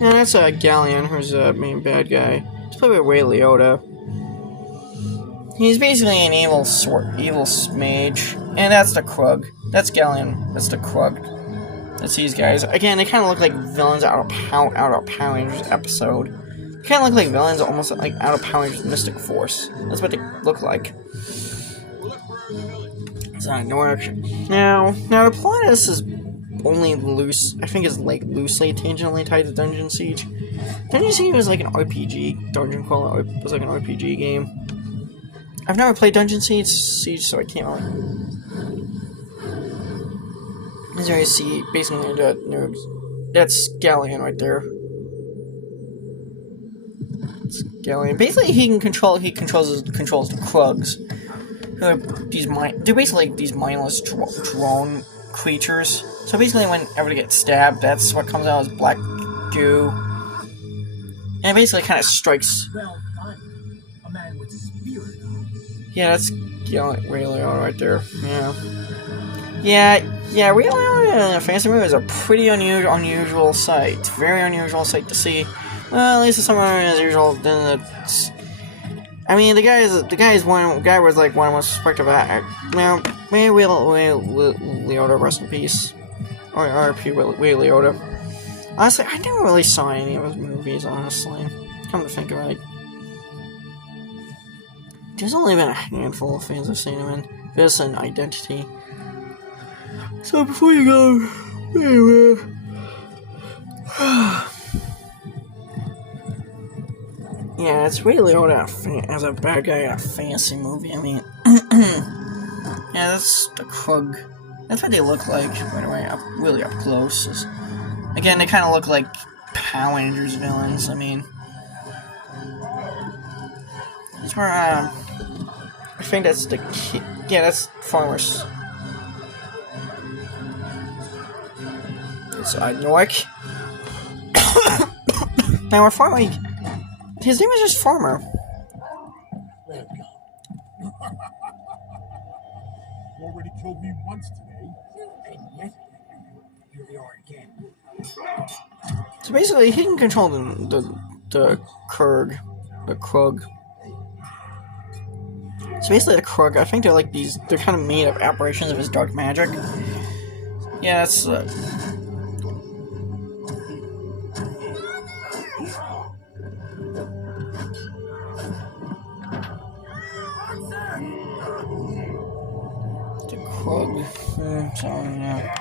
Yeah, that's Galleon, who's the main bad guy. He's played by Ray Liotta. He's basically an evil mage, and that's the Krug. That's Galleon. That's the Krug. That's these guys. Again, they kind of look like villains out of Power Rangers episode. They kind of look like villains, almost like out of Power Rangers Mystic Force. That's what they look like. So, no action. Now the plot of this is only loose. I think it's like loosely, tangentially tied to Dungeon Siege. Dungeon Siege was like an RPG. Dungeon Crawler was like an RPG game. I've never played Dungeon Siege, so I can't really. As you see, basically, that's Galleon right there. It's Galleon. Basically, he controls the Krugs. They're basically like these mindless drone creatures. So basically, whenever they get stabbed, that's what comes out as black goo. And it basically kind of strikes. A man with spirit. Yeah, that's Ray Liotta right there. Yeah, Ray Liotta in a fantasy movie is a pretty unusual sight. Very unusual sight to see. Well, at least it's somewhere as usual. I mean, the guy was like one of the most respected actors. Now, may Ray Liotta rest in peace, or R.I.P. Ray Liotta. Honestly, I never really saw any of his movies. Honestly, come to think of it, there's only been a handful of things I've seen him in. This and Identity. So before you go, yeah, it's really old as a bad guy in a fantasy movie. I mean, yeah, that's the Krug. That's what they look like, by the way, really up close. Again, they kind of look like Power Rangers villains. I mean, it's where I think that's the kid. Yeah, that's Farmers. It's Nork. Now, Farmer, his name is just Farmer. Already killed me once today, and yet here we are again. So basically, he can control the Krug, the Krug. So basically, the Krug, I think they're like these. They're kind of made of apparitions of his dark magic. Yeah, that's. The Krug. So, yeah.